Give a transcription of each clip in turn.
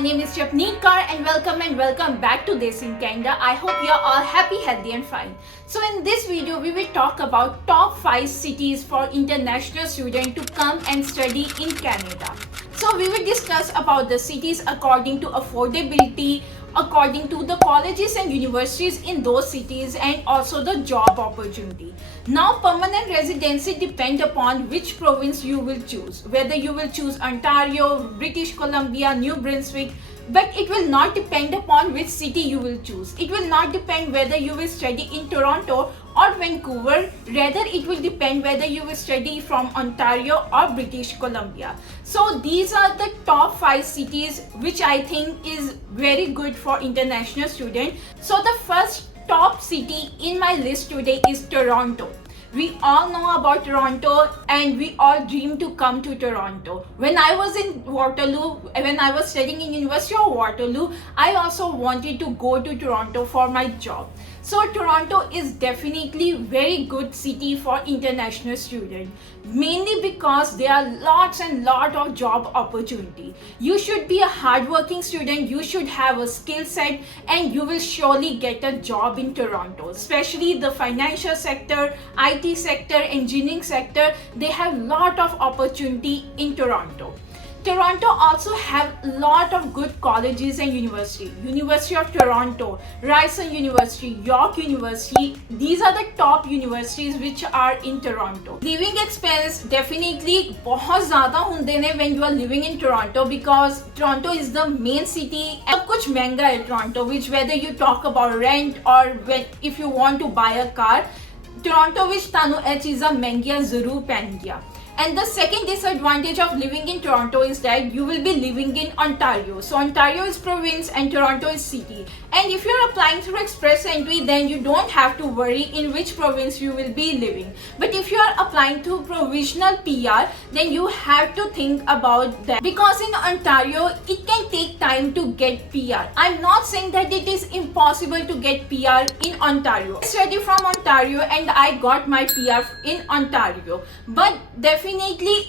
my name is Japneet Kaur and welcome back to This in Canada. I hope you are all happy, healthy and fine. So in this video, we will talk about top 5 cities for international students to come and study in Canada. So we will discuss about the cities according to affordability, according to the colleges and universities in those cities, and also the job opportunity. Now permanent residency depend upon which province you will choose, whether you will choose Ontario, British Columbia, New Brunswick, but it will not depend upon which city you will choose. It will not depend whether you will study in Toronto or Vancouver, rather it will depend whether you will study from Ontario or British Columbia. So these are the top 5 cities which I think is very good for international students. So the first top city in my list today is Toronto. We all know about Toronto and we all dream to come to Toronto. When I was in Waterloo, when I was studying in University of Waterloo, I also wanted to go to Toronto for my job. So Toronto is definitely very good city for international students, mainly because there are lots and lot of job opportunity. You should be a hardworking student, you should have a skill set, and you will surely get a job in Toronto. Especially the financial sector, IT sector, engineering sector, they have lot of opportunity in Toronto. Toronto also have lot of good colleges and university. University of Toronto, Ryerson University, York University, these are the top universities which are in Toronto. Living expense definitely बहुत ज़्यादा होंगे ने when you are living in Toronto, because Toronto is the main city. सब कुछ महंगा है Toronto, which whether you talk about rent or when if you want to buy a car, Toronto ਵਿੱਚ ਤੁਹਾਨੂੰ ਇਹ ਚੀਜ਼ਾਂ ਮਹਿੰਗੀਆਂ ਜ਼ਰੂਰ ਪੈਣਗੀਆਂ. And the second disadvantage of living in Toronto is that you will be living in Ontario. So Ontario is province and Toronto is city. And if you're applying through express entry, then you don't have to worry in which province you will be living. But if you are applying through provisional PR, then you have to think about that. Because in Ontario, it can take time to get PR. I'm not saying that it is impossible to get PR in Ontario. I studied from Ontario and I got my PR in Ontario. But definitely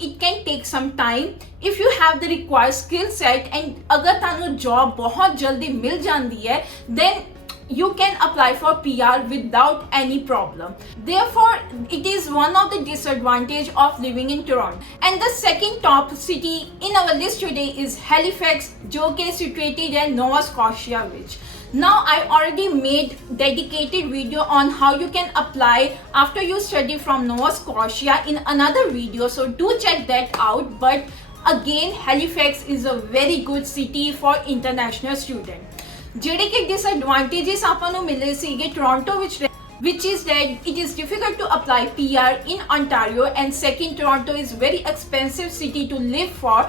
it can take some time if you have the required skill set, and अगर थानू job बहुत जल्दी मिल जाती है, then you can apply for PR without any problem. Therefore, it is one of the disadvantage of living in Toronto. And the second top city in our list today is Halifax, जो कि situated in Nova Scotia which. Now I already made dedicated video on how you can apply after you study from Nova Scotia in another video, so do check that out. But again, Halifax is a very good city for international students. ਜਿਹੜੇ ਕਿ disadvantages ਆਪਾਂ ਨੂੰ ਮਿਲੇ ਸੀਗੇ Toronto which is that it is difficult to apply PR in Ontario, and second, Toronto is very expensive city to live for.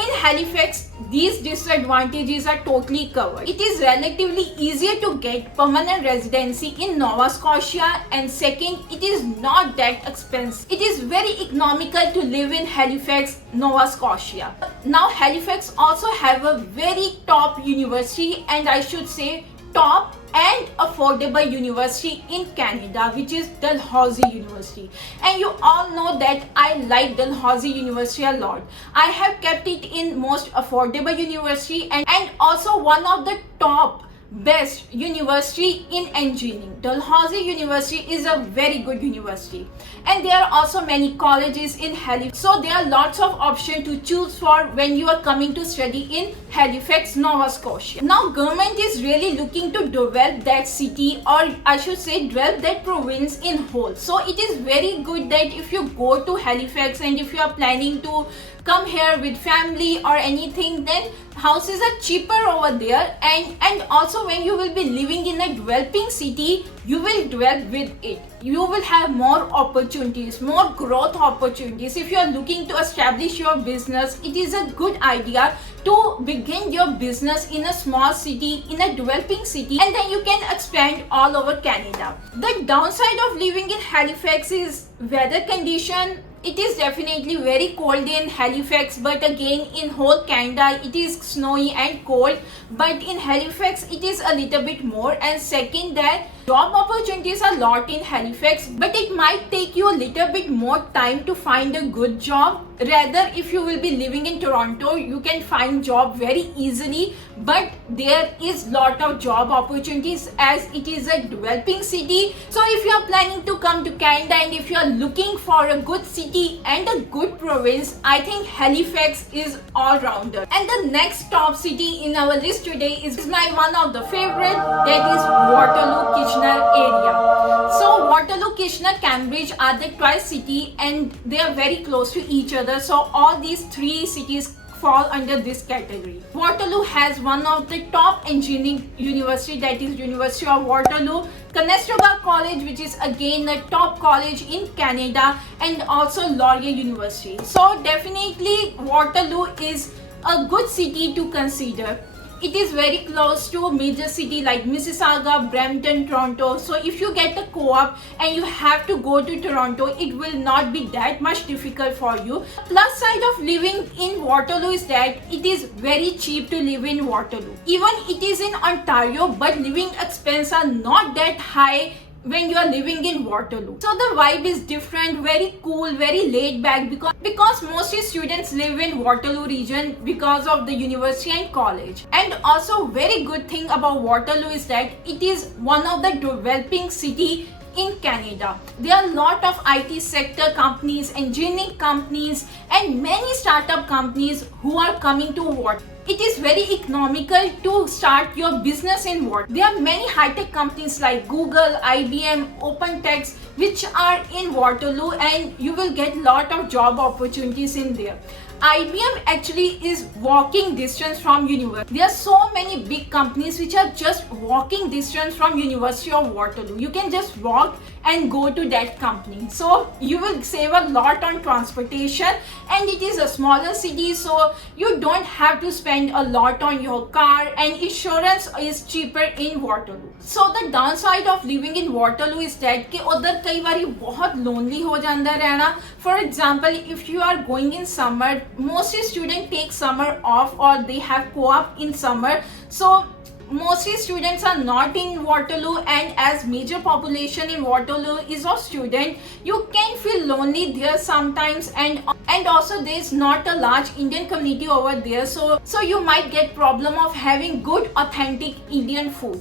In Halifax, these disadvantages are totally covered. It is relatively easier to get permanent residency in Nova Scotia, and second, it is not that expensive. It is very economical to live in Halifax, Nova Scotia. Now Halifax also have a very top university, and I should say top and affordable university in Canada, which is Dalhousie University. And you all know that I like Dalhousie University a lot. I have kept it in most affordable university and also one of the top best university in engineering. Dalhousie University is a very good university, and there are also many colleges in Halifax, so there are lots of options to choose for when you are coming to study in Halifax, Nova Scotia. Now government is really looking to develop that city, or I should say develop that province in whole. So it is very good that if you go to Halifax and if you are planning to come here with family or anything, then houses are cheaper over there, and also when you will be living in a developing city, you will develop with it. You will have more opportunities, more growth opportunities. If you are looking to establish your business, it is a good idea to begin your business in a small city, in a developing city, and then you can expand all over Canada. The downside of living in Halifax is weather condition. It is definitely very cold in Halifax, but again in whole Canada it is snowy and cold, but in Halifax it is a little bit more. And second, that Job opportunities are a lot in Halifax, but it might take you a little bit more time to find a good job. Rather, if you will be living in Toronto, you can find job very easily, but there is lot of job opportunities as it is a developing city. So if you are planning to come to Canada and if you are looking for a good city and a good province, I think Halifax is all-rounder. And the next top city in our list today is my one of the favorite, that is Waterloo, Kitchener area. So Waterloo, Kitchener, Cambridge are the twice city and they are very close to each other. So all these three cities fall under this category. Waterloo has one of the top engineering university, that is University of Waterloo, Conestoga College, which is again a top college in Canada, and also Laurier University. So definitely Waterloo is a good city to consider. It is very close to major city like Mississauga, Brampton, Toronto. So if you get a co-op and you have to go to Toronto, it will not be that much difficult for you. Plus side of living in Waterloo is that it is very cheap to live in Waterloo. Even it is in Ontario, but living expenses are not that high when you are living in Waterloo. So the vibe is different, very cool, very laid back, because mostly students live in Waterloo region because of the university and college. And also very good thing about Waterloo is that it is one of the developing city in Canada. There are a lot of IT sector companies, engineering companies, and many startup companies who are coming to Waterloo. It is very economical to start your business in Waterloo. There are many high-tech companies like Google, IBM, OpenText, which are in Waterloo, and you will get a lot of job opportunities in there. IBM actually is walking distance from university. There are so many big companies which are just walking distance from University of Waterloo. You can just walk and go to that company. So you will save a lot on transportation, and it is a smaller city, so you don't have to spend a lot on your car, and insurance is cheaper in Waterloo. So the downside of living in Waterloo is that कि उधर कई बारी बहुत lonely हो जाता है रहना. For example, if you are going in summer, mostly students take summer off or they have co-op in summer. So mostly students are not in Waterloo, and as major population in Waterloo is of student, you can feel lonely there sometimes, and also there is not a large Indian community over there, so you might get problem of having good authentic Indian food.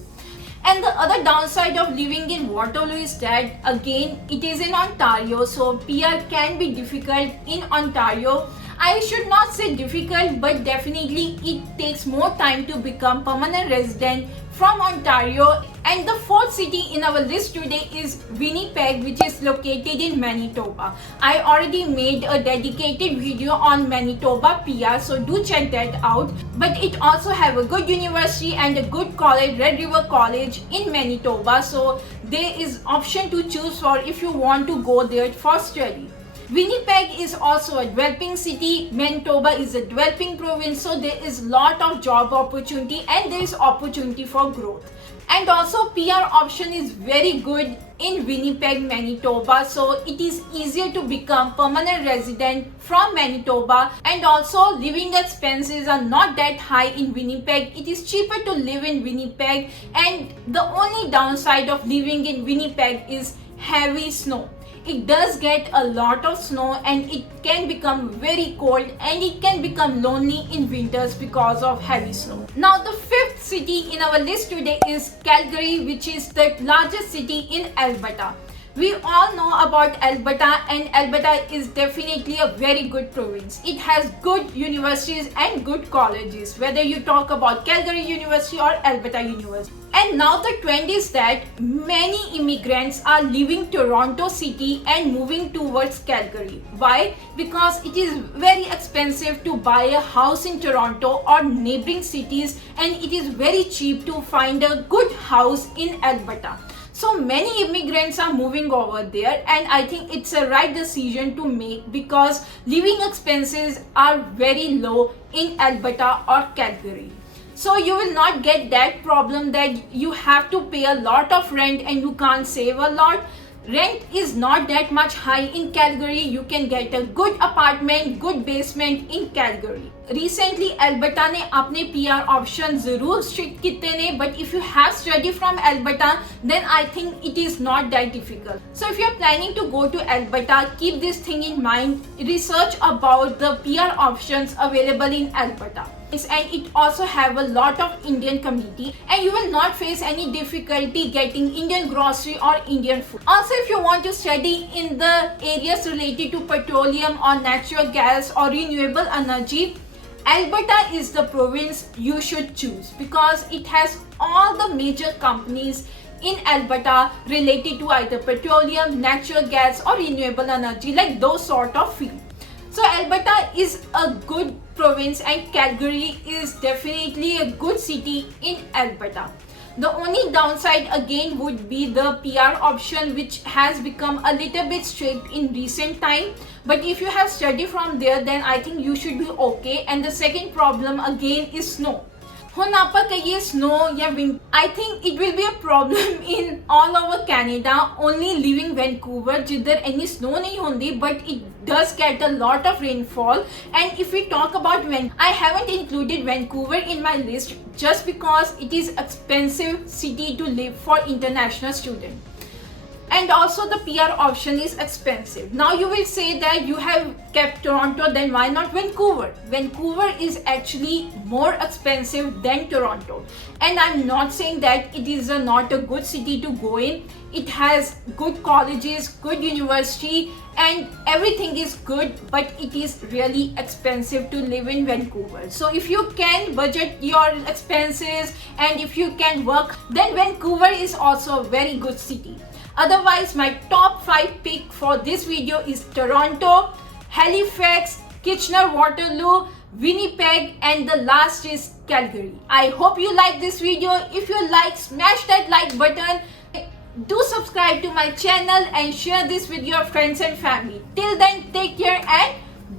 And the other downside of living in Waterloo is that again it is in Ontario, so PR can be difficult in Ontario. I should not say difficult, but definitely it takes more time to become permanent resident from Ontario. And the fourth city in our list today is Winnipeg, which is located in Manitoba. I already made a dedicated video on Manitoba PR, so do check that out. But it also have a good university and a good college, Red River College in Manitoba, so there is option to choose for if you want to go there for study. Winnipeg is also a developing city. Manitoba is a developing province, so there is lot of job opportunity and there is opportunity for growth. And also PR option is very good in Winnipeg, Manitoba, so it is easier to become permanent resident from Manitoba, and also living expenses are not that high in Winnipeg. It is cheaper to live in Winnipeg, and the only downside of living in Winnipeg is heavy snow. It does get a lot of snow, and it can become very cold, and it can become lonely in winters because of heavy snow. Now the fifth city in our list today is Calgary, which is the largest city in Alberta. We all know about Alberta, and Alberta is definitely a very good province. It has good universities and good colleges, whether you talk about Calgary University or Alberta University. And now the trend is that many immigrants are leaving Toronto city and moving towards Calgary. Why? Because it is very expensive to buy a house in Toronto or neighboring cities, and it is very cheap to find a good house in Alberta. So many immigrants are moving over there, and I think it's a right decision to make because living expenses are very low in Alberta or Calgary. So you will not get that problem that you have to pay a lot of rent and you can't save a lot. Rent is not that much high in Calgary. You can get a good apartment, good basement in Calgary. recently Alberta ने अपने PR option जरूर strict किते ने, but if you have study from Alberta, then I think it is not that difficult. So if you are planning to go to Alberta, keep this thing in mind. Research about the PR options available in Alberta. And it also have a lot of Indian community, and you will not face any difficulty getting Indian grocery or Indian food. Also, if you want to study in the areas related to petroleum or natural gas or renewable energy, Alberta is the province you should choose because it has all the major companies in Alberta related to either petroleum, natural gas or renewable energy, like those sort of field. So Alberta is a good province and Calgary is definitely a good city in Alberta. The only downside again would be the PR option, which has become a little bit strict in recent time. But if you have studied from there, then I think you should be okay. And the second problem again is snow. ਹੁਣ ਆਪਾਂ ਕਹੀਏ snow या wind, I think it will be a problem in all over Canada, only leaving Vancouver जिधर any snow नहीं होती, but it does get a lot of rainfall. And if we talk about I haven't included Vancouver in my list just because it is expensive city to live for international students. And also the PR option is expensive. Now you will say that you have kept Toronto, then why not Vancouver? Vancouver is actually more expensive than Toronto. And I'm not saying that it is not a good city to go in. It has good colleges, good university, and everything is good, but it is really expensive to live in Vancouver. So if you can budget your expenses and if you can work, then Vancouver is also a very good city. Otherwise, my top 5 pick for this video is Toronto, Halifax, Kitchener-Waterloo, Winnipeg, and the last is Calgary. I hope you like this video. If you like, smash that like button. Do subscribe to my channel and share this with your friends and family. Till then, take care and